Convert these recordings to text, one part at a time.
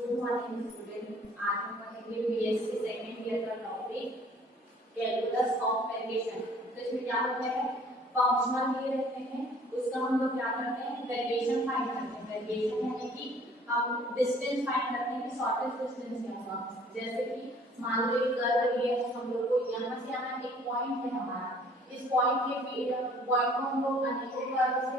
Good morning student. आज हम पढ़ेंगे बीएससी सेकंड ईयर का टॉपिक कैलकुलस ऑफ वेरिएशन। तो इसमें क्या होता है, फंक्शनल दिए रहते हैं, उसका हम लोग क्या करते हैं, वेरिएशन फाइंड करते हैं। वेरिएशन यानी कि हम डिस्टेंस फाइंड करते हैं कि शॉर्टेस्ट डिस्टेंस क्या होगा। जैसे कि मान लो एक कर्व लिए हम लोग को यहाँ से यहाँ एक पॉइंट है हमारा, इस पॉइंट के पॉइंट को हम लोग अनेकों कर्व से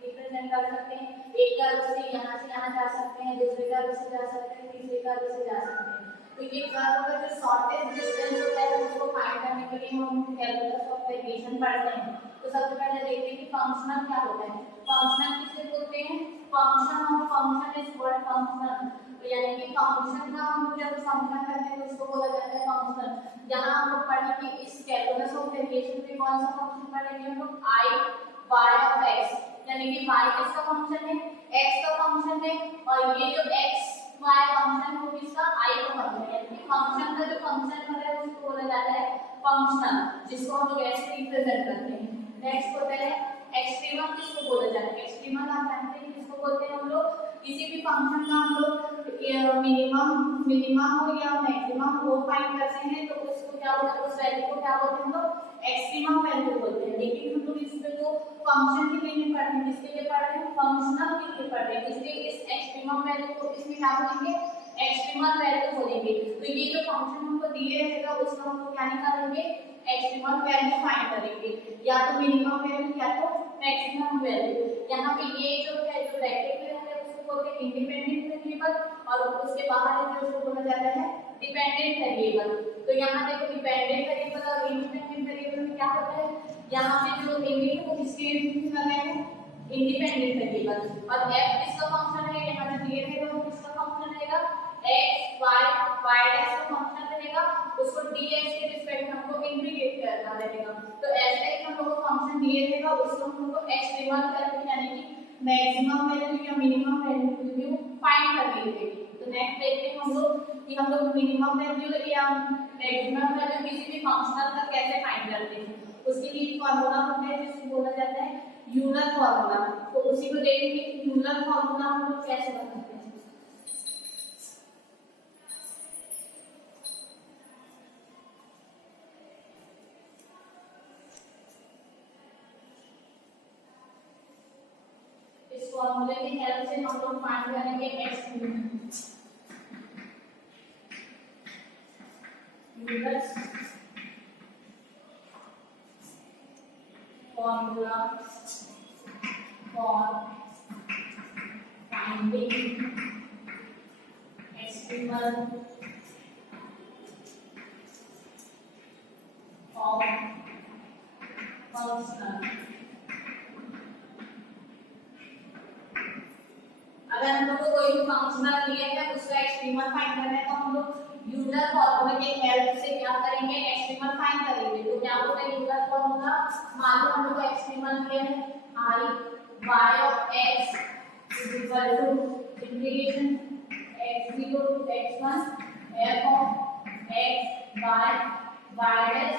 रिप्रेजेंट कर सकते हैं। एक कर्व से यहाँ जा सकते हैं, दूसरे कर्व से जा सकते हैं, तीसरे कर्व से जा सकते हैं। तो ये कर्व का जो शॉर्टेस्ट डिस्टेंस होता है उसको फाइंड करने के लिए हम कैलकुलस ऑफ वेरिएशन पढ़ते हैं। तो सबसे पहले देखते हैं कि फंक्शनल क्या होता है। फंक्शनल किसे बोलते हैं, function of function is called function. तो यानी कि फंक्शन का हम जब फंक्शन करते हैं तो उसको बोला जाता है फंक्शन। यहाँ हम लोग पढ़े कि इस कैलकुलस ऑफ वेरिएशन में कौन सा फंक्शन पढ़ेंगे हम लोग, आई y ऑफ x, यानी कि y किसका फंक्शन है, x का फंक्शन है, और ये जो x y फंक्शन है वो किसका, i का फंक्शन है। यानी कि फंक्शन का जो फंक्शन है उसको बोला जाता है फंक्शनल, जिसको हम लोग ऐसे रिप्रेजेंट करते हैं। नेक्स्ट होता है एक्सट्रीमम, किसको बोला जाता है, एक्सट्रीमम आप जानते हैं किसको बोलते हैं हम लोग, किसी भी फंक्शन का हम लोग मिनिमम हो या मैक्सिमम हो फाइंड करते हैं तो उसको क्या बोलते हैं, उस वैल्यू को क्या बोलते हैं हम लोग एक्सट्रीमम वैल्यू बोलते हैं। लेकिन हम लोग इसमें तो फंक्शन के लिए पढ़ रहे हैं, किसके लिए पढ़ रहे हैं, फंक्शनल के लिए पढ़ रहे हैं, इसलिए इस एक्सट्रीमम वैल्यू को इसमें क्या बोलेंगे, एक्सट्रीमल वैल्यू बोलेंगे। तो ये जो फंक्शन हमको दिए रहेगा उसका हम लोग क्या निकालेंगे, एक्सट्रीमल वैल्यू फाइंड करेंगे, या तो मिनिमम वैल्यू या तो मैक्सिमम वैल्यू। यहाँ पे ये जो है जो ब्रैकेट में है उसको बोलते हैं इंडिपेंडेंट वेरिएबल, और उसके बाहर है जो उसको बोला जाता है डिपेंडेंट वेरिएबल। तो यहाँ देखो डिपेंडेंट वेरिएबल और इंडिपेंडेंट वेरिएबल में क्या होता है, यहाँ पे जो लिमिट है वो किसके इक्वल है, इंडिपेंडेंट वेरिएबल, और f किसका फंक्शन है, यहाँ जो दिए रहेगा वो किसका फंक्शन रहेगा, x y y डैश का फंक्शन रहेगा, उसको dx के रिस्पेक्ट में हमको इंटीग्रेट करना रहेगा। तो ऐसे ही हम लोग को फंक्शन दिए रहेगा उसको हम लोग को एक्सट्रीमल वैल्यू यानी कि मैक्सिमम वैल्यू या मिनिमम वैल्यू फाइंड करनी रहेगी। तो नेक्स्ट देखते हैं हम लोग कि हम लोग मिनिमम वैल्यू या मैक्सिमम वैल्यू किसी भी फंक्शनल का कैसे फाइंड करते हैं। उसके लिए फार्मूला होता है जिसको बोला जाता है यूलर फार्मूला। तो उसी को देखेंगे कि यूलर फार्मूला हम लोग कैसे बनाते हैं। इस फार्मूले की हेल्प से हम लोग फाइंड करेंगे x Euler formula for finding extremal of functional। अगर हम लोग को कोई भी फंक्शनल दिया है उसका एक्सट्रीमल फाइंड करना है तो हम लोग यूलर फार्मूला के हेल्प से क्या करेंगे, एक्सट्रीमल फाइंड करेंगे। तो क्या होता है यूलर फार्मूला, मान लो हम लोग को एक्सट्रीमल दिया है i y of x is equal to integration x0 to x1 f of x y y dash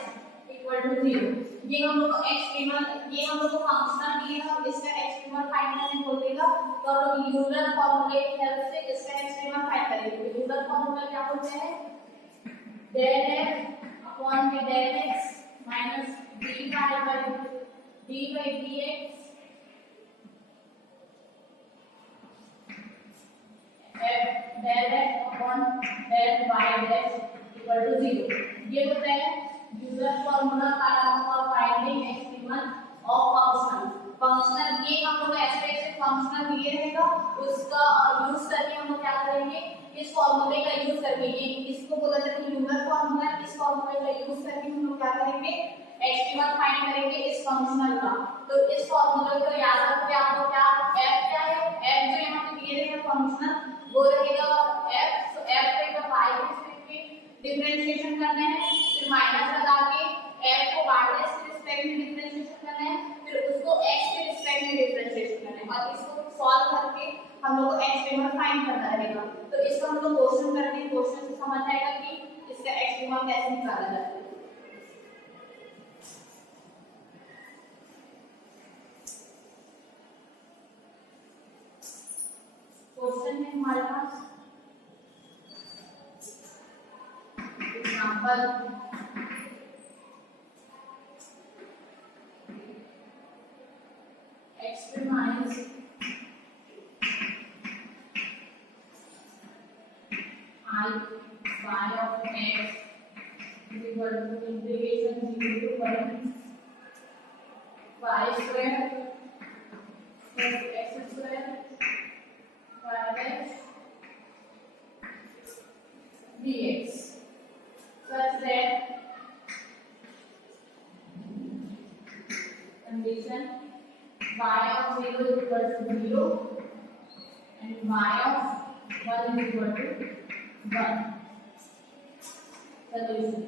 equal to 0। ये हम लोग को एक्सट्रीमल, ये हम लोग को फंक्शनल दिए है और इसका एक्सट्रीमल फाइंड करने को बोलेगा तो हम लोग यूलर फार्मूले की हेल्प से इसका एक्सट्रीमल फाइंड करेंगे। तो यूलर फार्मूला क्या होता है, del f अपॉन में del x minus dy by dx f del f upon del y dash equal to 0। ये होता है Euler formula for finding extremal of functional. Functional ये हम लोग ऐसे ऐसे फंक्शनल दिए रहेगा उसका यूज करके हम लोग क्या करेंगे, इस फार्मूले का यूज करके, ये इसको बोला जाता है यूलर फार्मूला, इस फार्मूले का यूज करके हम लोग क्या करेंगे, एक्सट्रीमल फाइंड करेंगे इस फंक्शनल का। तो इस फार्मूले को याद रखते हैं आपको क्या, f क्या है, f जो यहाँ पे दिए रहेगा फंक्शनल वो रहेगा f, तो f रहेगा y के रिस्पेक्ट में डिफरेंशिएशन करना है, फिर माइनस लगा के f को y के रिस्पेक्ट में डिफरेंशिएशन करना है, फिर उसको x के रिस्पेक्ट में डिफरेंशिएशन करना है, और इसको सॉल्व करके हम लोग को एक्सट्रीमल फाइंड करना रहेगा। तो इसको हम लोग क्वेश्चन करते हैं, क्वेश्चन से समझ आएगा कि इसका एक्सट्रीमल कैसे निकाला जाता है। क्वेश्चन है हमारे पास example experiments I y of x is equal to integration 0 to 1 y square plus x square minus dx such that condition y of 0 is equal to 0 and y of 1 is equal to 1. Solution.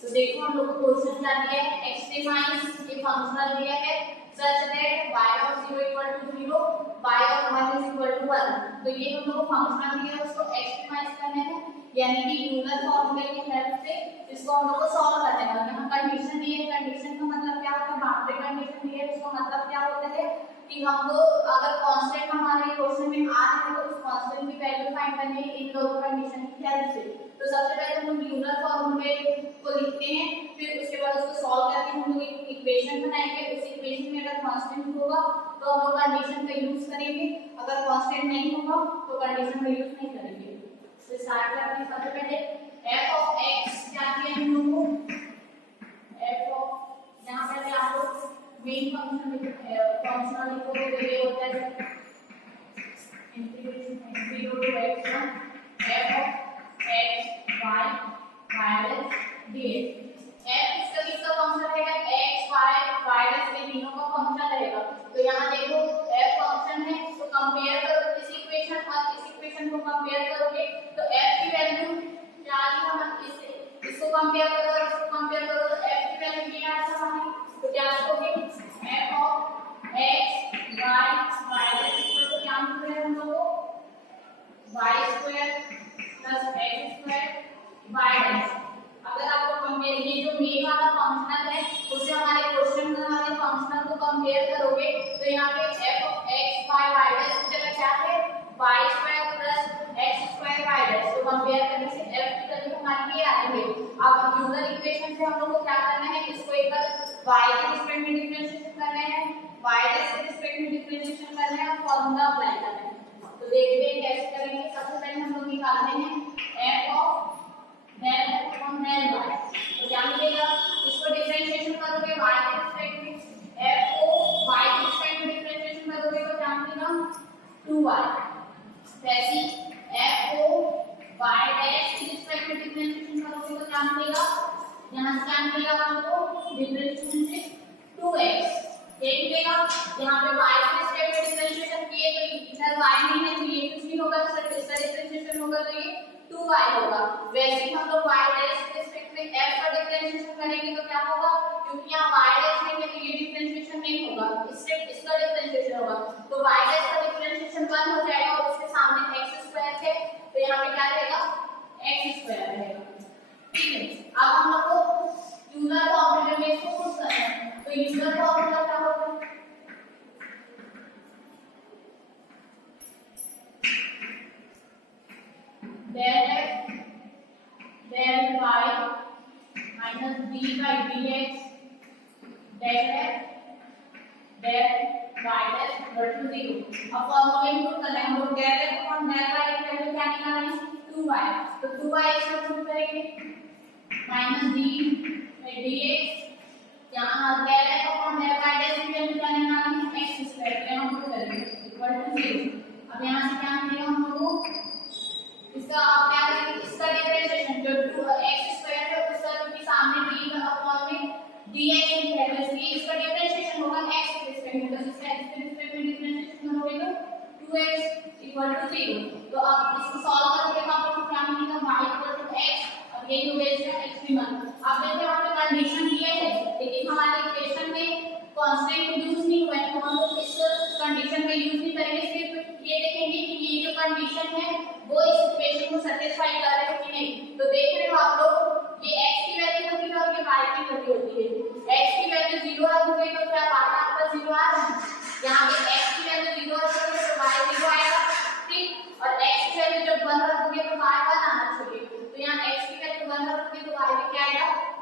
तो देखो हम लोग को question क्या दिया है, एक्सट्रीमाइज ये functional दिया है such that y of 0 equal to 0 y of 1 is equal to 1. तो ये हम लोग को फंक्शनल दिया है उसको एक्सट्रीमाइज करना है, यानी कि यूलर फॉर्मूले की हेल्प से इसको हम लोग को सॉल्व करना है. यहाँ कंडीशन दी है, कंडीशन का मतलब क्या होता है, बाउंड्री कंडीशन दी है, इसका मतलब क्या होता है कि हमको अगर कांस्टेंट हमारे क्वेश्चन में आ रहे हैं तो उस कांस्टेंट की वैल्यू फाइंड करनी है इन दोनों कंडीशन की हेल्प से. तो सबसे पहले हम लोग यूलर फॉर्मूले को लिखते हैं, फिर उसके बाद उसको सॉल्व करके हम लोग एक इक्वेशन बनाएंगे. उस इक्वेशन में अगर कांस्टेंट होगा तो हम लोग कंडीशन का यूज करेंगे, अगर कांस्टेंट नहीं होगा तो कंडीशन का यूज नहीं करेंगे. तो स्टार्ट करते हैं. सबसे पहले f of x क्या किया हम लोग को, f of यहां पे आप लोग मेन फंक्शन लिखोगे तो ये होता है integration 0 to x1 f of x y minus dx. f इसका फंक्शन रहेगा x y y ये तीनों का फंक्शन रहेगा. तो यहाँ देखो f फंक्शन है तो कंपेयर करो इस इक्वेशन और इस इक्वेशन को कंपेयर करोगे तो f की वैल्यू क्या आ रही है, इसको कंपेयर करो और इसको कंपेयर करो तो f की वैल्यू ये आ रही है. तो क्या लिखोगे f of x y minus equal to क्या मिल रहा है हम लोगों को y square plus x square y dash. अगर आपको कंपेयर ये जो मेन वाला फंक्शनल है उससे हमारे क्वेश्चन में हमारे फंक्शनल को कंपेयर करोगे तो यहाँ पे f of x y y dash की जगह क्या है y square plus x square y dash. तो कंपेयर करने से f की वैल्यू हमारी ये आ रही है. अब यूलर इक्वेशन से हम लोग को क्या करना है, इसको एक बार y के रिस्पेक्ट में डिफरेंशिएशन करना है, y डैश के रिस्पेक्ट में डिफरेंशिएशन करना है और फार्मूला अप्लाई करना है. तो देखते हैं कैसे करेंगे. सबसे पहले हम लोग निकालते हैं f of del upon del y. तो क्या मिलेगा, इसको डिफरेंशिएशन करोगे y के रिस्पेक्ट में, f को y के रिस्पेक्ट में डिफरेंशिएशन करोगे तो क्या मिलेगा 2y. वैसे f को y डैश के रिस्पेक्ट में डिफरेंशिएशन करोगे तो क्या मिलेगा, यहाँ से क्या मिलेगा हमको डिफरेंशिएशन से 2x. ये मिलेगा यहाँ पे y के रिस्पेक्ट में डिफरेंशिएशन किए तो इधर y नहीं है तो ये कुछ नहीं होगा, सिर्फ इसका डिफरेंशिएशन होगा तो ये 2y होगा. वैसे हम लोग y डैश के रिस्पेक्ट में f का डिफरेंशिएशन करेंगे तो क्या होगा, क्योंकि यहाँ y डैश लेंगे तो ये डिफरेंशिएशन नहीं होगा, इससे इसका डिफरेंशिएशन होगा. तो y डैश का डिफरेंशिएशन 1 हो जाएगा और उसके सामने x स्क्वायर है तो यहाँ पे क्या रहेगा x स्क्वायर रहेगा. ठीक है. अब हम लोग को यूलर फॉर्मूले में इसको पुट करना है. तो यूलर फॉर्मूला क्या होता है, del x del y minus d by dx del x del y dash equal to 0. अब फॉर्मूले में पुट करना है हम लोग. del x और del y की वैल्यू क्या निकालनी है 2y. तो 2y इसमें पुट करेंगे minus d by dx. यहाँ del x और del y dash की वैल्यू क्या निकालनी है x स्क्वायर. तो यहाँ पुट करेंगे equal to 0. अब यहाँ से क्या मिलेगा हम लोगों को, इसका आप क्या करेंगे, इसका डिफरेंशिएशन जो 2x स्क्वायर है उसका क्योंकि सामने d अपॉन में dx है तो इसलिए इसका डिफरेंशिएशन होगा x के रिस्पेक्ट में. तो इसका x के रिस्पेक्ट में डिफरेंशिएशन करोगे तो 2x इक्वल टू 0. तो अब इसको सॉल्व करके आपको क्या मिलेगा y इक्वल टू x. अब यही हो गया इसका एक्सट्रीमल. अब देखिए वहां पे कंडीशन दिया है लेकिन हमारे इक्वेशन में कांस्टेंट यूज नहीं हुआ है तो हम लोग इस कंडीशन का यूज नहीं करेंगे. सिर्फ ये देखेंगे कि ये जो कंडीशन है वो इस इक्वेशन को सैटिस्फाई कर रहा है कि नहीं. तो देख रहे हो आप लोग ये x की वैल्यू होती है और ये y की वैल्यू होती है. x की वैल्यू 0 रख दोगे तो क्या बात आपका 0 आ रहा है, यहाँ पे x की वैल्यू 0 रख दोगे तो y 0 आएगा. ठीक.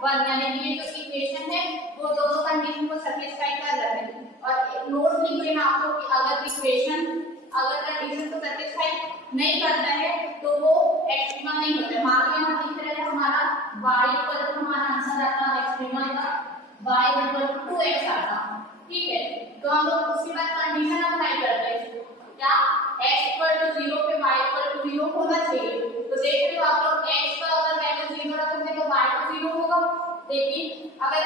1 यानी कि ये जो इक्वेशन है वो दोनों कंडीशन को सैटिस्फाई कर रहा है। और नोट लिख लेना आप लोग कि अगर कंडीशन को सैटिस्फाई नहीं करता है तो वो एक्सट्रीमल नहीं होता है। मान लो यहाँ लिख रहे हैं हमारा y इक्वल टू हमारा आंसर आता है एक्सट्रीमल का y इक्वल टू 2x आता है, ठीक है। तो हम लोग उसके बाद कंडीशन अप्लाई करते हैं क्या x इक्वल टू 0 पे y इक्वल टू 0 होना चाहिए। तो देख रहे हो आप लोग x का अगर वैल्यू 0 रखोगे तो y को 0 होगा, लेकिन अगर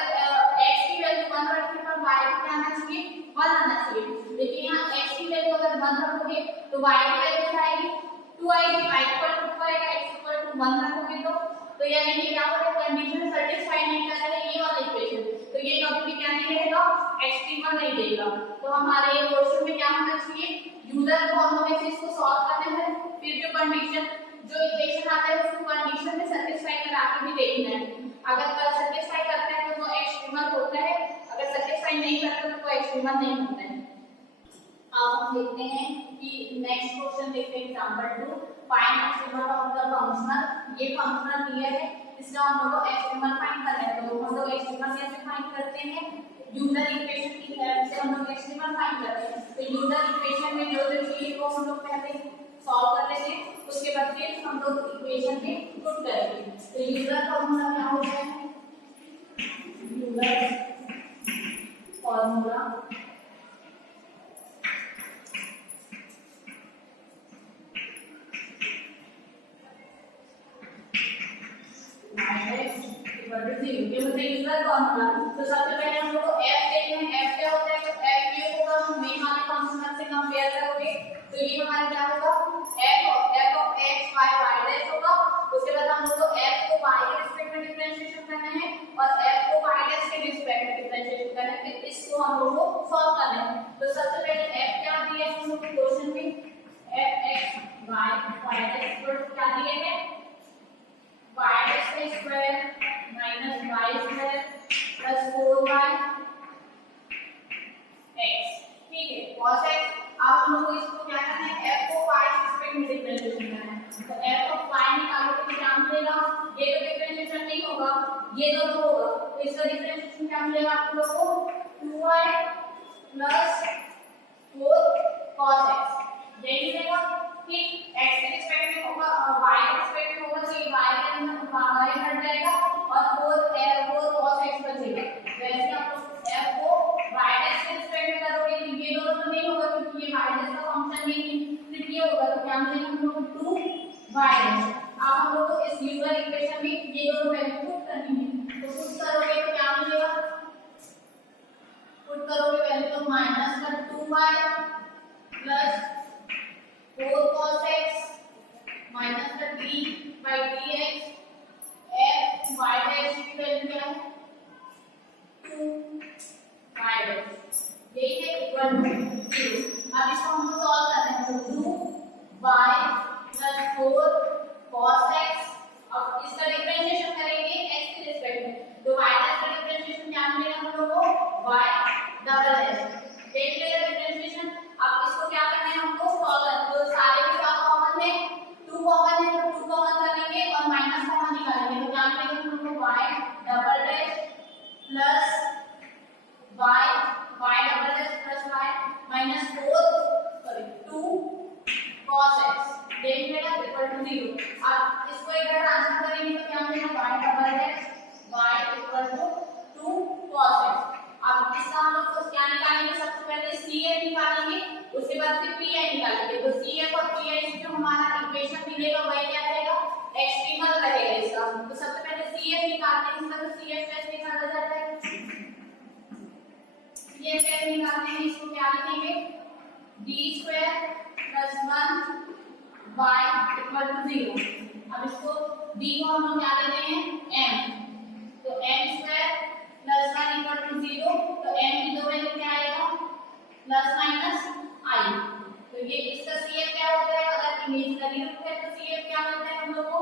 x की वैल्यू 1 रखने पर y को क्या आना चाहिए 1 आना चाहिए। लेकिन यहाँ x की वैल्यू अगर 1 रखोगे तो y की वैल्यू क्या आएगी 2 आएगी, y इक्वल टू 2 आएगा, x इक्वल टू 1 रखोगे तो यानी कि क्या होगा कंडीशन सैटिस्फाई नहीं कर रहा है ये वाला इक्वेशन, तो ये कभी भी क्या नहीं रहेगा एक्सट्रीमल नहीं देगा। तो हमारे ये क्वेश्चन में क्या होना चाहिए यूजर को हम हमें इसको सॉल्व करना है, फिर जो कंडीशन जो इक्वेशन आता है उसको कंडीशन में सैटिस्फाई करा के भी देखना है। अगर सैटिस्फाई करता है तो वो एक्सट्रीमल होता है, अगर सैटिस्फाई नहीं करता तो वो एक्सट्रीमल नहीं होता है। अब हम देखते हैं कि नेक्स्ट क्वेश्चन देखते हैं example 2 find extremal of the functional. ये फंक्शनल दिया है इसका हम लोग को एक्सट्रीमल फाइंड करना है। तो हम लोग एक्सट्रीमल कैसे फाइंड करते हैं यूलर इक्वेशन की हेल्प से हम लोग एक्सट्रीमल फाइंड करते हैं। तो यूलर इक्वेशन में जो जो चीज को हम लोग पहले सॉल्व कर लेते हैं उसके बाद फिर हम लोग इक्वेशन में पुट करेंगे। तो यूलर फार्मूला क्या होता है यूलर फार्मूला तो सबसे पहले हम लोग को f देखना है, f क्या होता है तो f ये होगा हम मेन वाले फंक्शन से कंपेयर करोगे तो ये हमारा क्या होगा f of x y y dash होगा। उसके बाद हम लोग को f को y के रिस्पेक्ट में डिफरेंशिएशन करना है और f को y डैश के रिस्पेक्ट में डिफरेंशिएशन करना है, फिर इसको हम लोग को सॉल्व करना है। तो सबसे पहले f क्या दिया है हम लोग को क्वेश्चन में f x y y dash equal to क्या दिया है y डैश का square minus y square plus 4y x, ठीक है cos x। अब हम लोग को इसको क्या करना है f को y के रिस्पेक्ट में डिफरेंशिएशन करना है। तो f ऑफ y निकालोगे तो क्या मिलेगा ये तो डिफरेंशिएशन नहीं होगा ये दोनों होगा, तो इसका डिफरेंशिएशन क्या मिलेगा आप लोगों को 2y प्लस 4 cos x यही मिलेगा, ठीक। x के रिस्पेक्ट में होगा y के रिस्पेक्ट में होगा तो ये y के अंदर y हट जाएगा और 4 cos x बचेगा। वैसे आप f को y डैश के रिस्पेक्ट में करोगे तो ये दोनों तो नहीं होगा क्योंकि ये y डैश का फंक्शन नहीं है, फिर ये होगा तो क्या मिलेगा हम लोग को 2y डैश। अब हम लोग को इस यूलर इक्वेशन में ये दोनों वैल्यू पुट करनी है, तो पुट करोगे तो क्या मिलेगा पुट करोगे वैल्यू तो माइनस का 2y plus 4 cos x minus का d/dx f y डैश की वैल्यू क्या है 2y डैश यही है इक्वल टू 0। अब इसको हमको सॉल्व करना है तो 2y प्लस 4 cos x। अब इसका डिफरेंशिएशन करेंगे x के रिस्पेक्ट में तो y डैश का डिफरेंशिएशन क्या मिलेगा हम लोगों को y डबल डैश देख लिया डिफरेंशिएशन। अब इसको क्या करना है हमको सॉल्व करना है। तो सारे के क्या कॉमन है 2 कॉमन है तो 2 कॉमन करेंगे और माइनस कॉमन निकालेंगे तो क्या मिलेगा हमको y double dash plus y double dash plus y minus 2 cos x देख लेना इक्वल टू 0। अब इसको इधर ट्रांसफर करेंगे तो क्या मिलेगा y double dash y equal to 2 cos x। अब इसका हम लोग को क्या निकालेंगे सबसे पहले cf निकालेंगे उसके बाद फिर pi निकालेंगे। तो cf और pi से जो हमारा इक्वेशन मिलेगा वही क्या रहेगा एक्सट्रीमल रहेगा इसका। तो सबसे पहले cf निकालते हैं इसका, तो cf कैसे निकाला जाता है cf कैसे निकालते हैं इसको क्या लिखेंगे d² + 1 y इक्वल टू 0। अब इसको d को हम लोग क्या लेते हैं m, तो m² + 1 इक्वल टू 0। तो m की दो वैल्यू क्या आएगा प्लस माइनस i। तो ये इसका cf क्या होता है अगर इमेजिनरी रूट है तो cf क्या होता है हम लोग को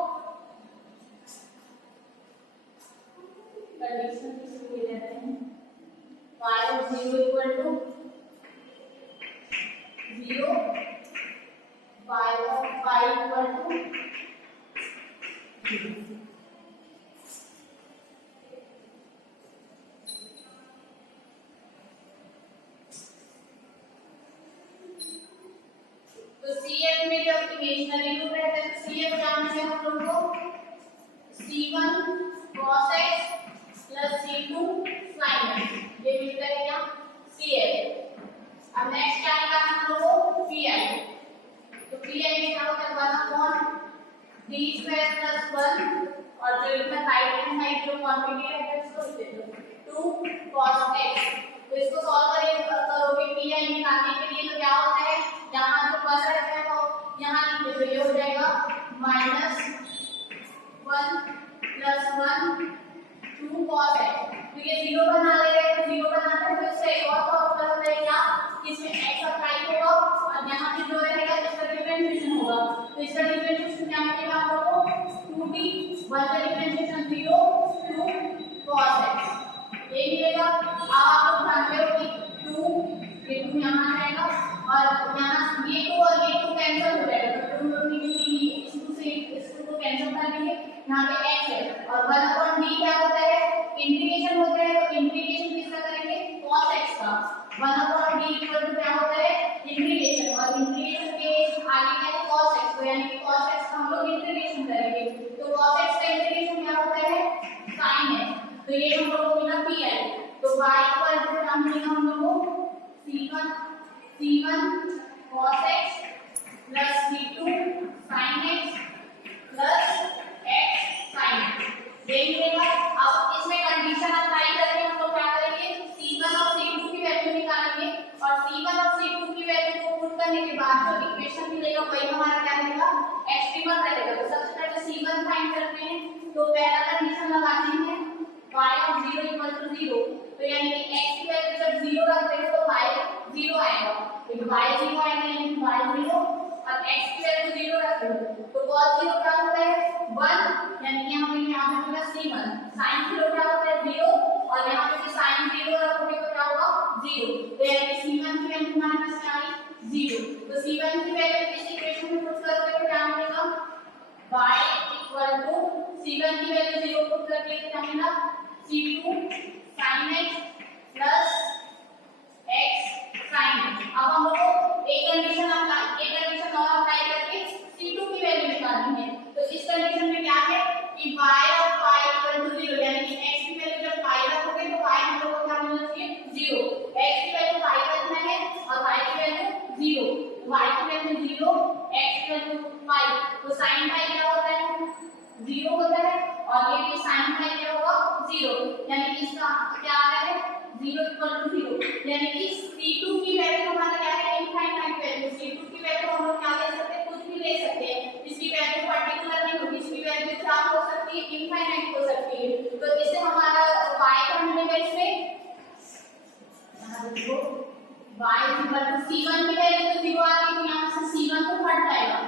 कंडीशन इसको ले लेते हैं y of 0 equal to 0 y of y equal to imaginary रूप रहता है, तो CF जानना है हम लोग को C1 cos x plus C2 sin x, ये मिलता है क्या CF। अब नेक्स्ट क्या निकालना हम लोग को PI, तो PI में क्या होता है 1/d² + 1 और जो इधर राइट हैंड साइड जो क्वांटिटी है उसको लिख देते 2 cos x। तो इसको सॉल्व करोगे PI निकालने के लिए, तो क्या होता है यहाँ जो 1 रहता है वो यहाँ लिख दो, ये हो जाएगा -1 + 1 2 cos x। तो ये 0 बना लेगा, तो 0 बनाता है तो इससे एक और फॉर्मूला होता है क्या, इसमें x अप्लाई होगा और यहाँ पे जो रहेगा इसका डिफरेंशिएशन होगा, तो इसका डिफरेंशिएशन क्या मिलेगा आप लोगों को 2t 1 का डिफरेंशिएशन 0 2 cos x ये मिलेगा। अब आप लोग जानते हो कि 2 ये 2 यहाँ आएगा और यहाँ ये 2 और ये 2 कैंसिल हो जाएगा, तो तुम लोग इसको कैंसिल कर देंगे, यहाँ पे x है और 1/d क्या होता है इंटीग्रेशन होता है, तो इंटीग्रेशन किसका करेंगे cos x का, 1/d इक्वल टू क्या होता है इंटीग्रेशन, और इंटीग्रेशन के आगे क्या है cos x, तो यानी कि cos x का हम लोग इंटीग्रेशन करेंगे, तो cos x का इंटीग्रेशन क्या होता है sin x, तो ये हम लोग को मिला PI। तो y इक्वल टू क्या मिलेगा हम लोग को C1 cos x plus C2 sin x plus x sin x ये मिलेगा। अब इसमें कंडीशन अप्लाई करके हम लोग क्या करेंगे C1 और C2 की वैल्यू निकालेंगे और C1 और C2 की वैल्यू को पुट करने के बाद जो इक्वेशन मिलेगा वही हमारा क्या रहेगा एक्सट्रीमल रहेगा। तो सबसे पहले C1 फाइंड करते हैं, तो पहला कंडीशन लगाते हैं y of 0 equal to 0, तो यानी कि x की वैल्यू जब 0 रख देंगे तो y 0 आएगा, तो y 0 आएगा यानी कि y 0 और x की वैल्यू 0 रख देंगे तो cos 0 क्या होता है 1, यानी कि हमें यहाँ पे मिला C1, sin 0 क्या होता है 0 और यहाँ पे sin 0 रखोगे तो क्या होगा 0, तो यानी कि C1 की वैल्यू हमारे पास क्या आई 0, तो C1 की वैल्यू इस इक्वेशन में पुट करोगे तो क्या मिलेगा y इक्वल टू C1 की वैल्यू 0 पुट करके क्या मिला C2 sin x plus x sin x। अब हम लोग को एक कंडीशन और अप्लाई करके C2 की वैल्यू निकालनी है, तो इस कंडीशन में क्या है कि y और y इक्वल टू 0, यानी कि x की वैल्यू जब y रखोगे तो y हम लोग को क्या मिलना चाहिए 0, x की वैल्यू y रखना है और y की वैल्यू 0, y की वैल्यू 0 x की वैल्यू 5, तो sin y क्या होता है 0 होता है और ये भी sin y क्या होगा 0, यानी कि इसका क्या आ रहा है 0 इक्वल टू 0, यानी कि C2 की वैल्यू हमारा क्या है इनफाइनाइट वैल्यू, C2 की वैल्यू हम लोग क्या ले सकते हैं कुछ भी ले सकते हैं, इसकी वैल्यू पर्टिकुलर नहीं होगी, इसकी वैल्यू क्या हो सकती है इनफाइनाइट हो सकती है, तो इससे हमारा y का मिलेगा इसमें यहाँ देखो y इक्वल टू C1 की वैल्यू तो 0 आ गई, तो यहाँ से C1 तो हट जाएगा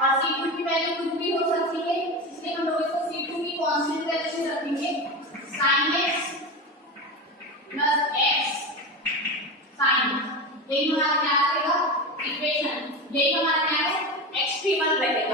और C2 की वैल्यू कुछ भी हो सकती है, इसलिए हम लोग इसको C2 की कांस्टेंट वैल्यू से रखेंगे sin x plus x sin, यही हमारा क्या करेगा इक्वेशन, यही हमारा क्या है एक्सट्रीमल रहेगा।